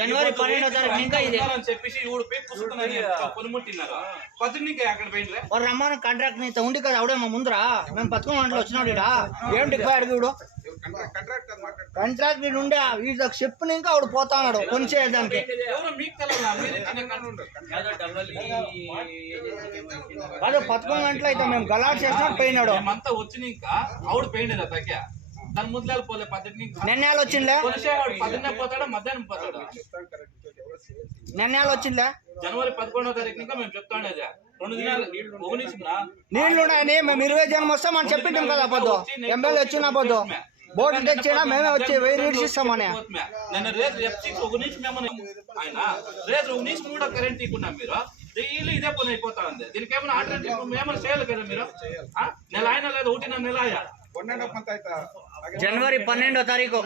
జనవరి 12వ తారీఖు ఇంకా ఇది అని చెప్పేసి ఇవుడు పోయి పుసుకున్నాను కొనుముట్టినారు పద్దెనిమిది అక్కడ పోయిండ్రే వాడు రమ్మని కాంట్రాక్ట్ నీతో ఉండి కదా అవడే మా ముందరా మేము 11 గంటలు వచ్చినాడు ఇడా ఏంటి అడిగి వీడు కాంట్రాక్ట్ ఉండే వీళ్ళకి చెప్పిన ఇంకా ఆవిడ పోతా ఉన్నాడు కొనిచేయడానికి ఎవరు మీకు తెలవదా? మీరు అదే 11 గంటలు అయితే మేము గలాట్ చేసినా పోయినాడు మేమంతా వచ్చిన ఇంకా ఆవిడ పోయిండేదా తగ్గ దాని ముద్దాలు పోలే పద్దెనిమిది నిర్ణయాలు వచ్చిందిలే కొలిసేవాడు పద్దెనిమిది పోతాడా మధ్యాహ్నం పోతాడా నిర్ణయాలు వచ్చిందిలే జనవరి 11వ తారీఖు ఇంకా మేము చెప్తాండేది 2 దినాలు ఒక నిమిషం నీళ్లు ఉన్నాయని మేము 20 జనం వస్తాం మనం చెప్పింటాం కదా అబద్దు ఎమ్మెల్యే వచ్చిన అబద్దు బోర్డు తెచ్చినా మేమే వచ్చి 1000 రీడ్స్ ఇస్తామని నేను రేపు ఎఫ్సీ ఒక నిమిషం ఆయన రేపు ఒక నిమిషం కూడా కరెంట్ ఇవ్వకున్నా మీరు డైలీ ఇదే పని అయిపోతా ఉంది దీనికి ఏమైనా ఆల్టర్నేటివ్ ఏమైనా చేయాలి కదా మీరు నెల అయినా లేదా 1 నెల ఆయా జనవరి 12వ తారీఖు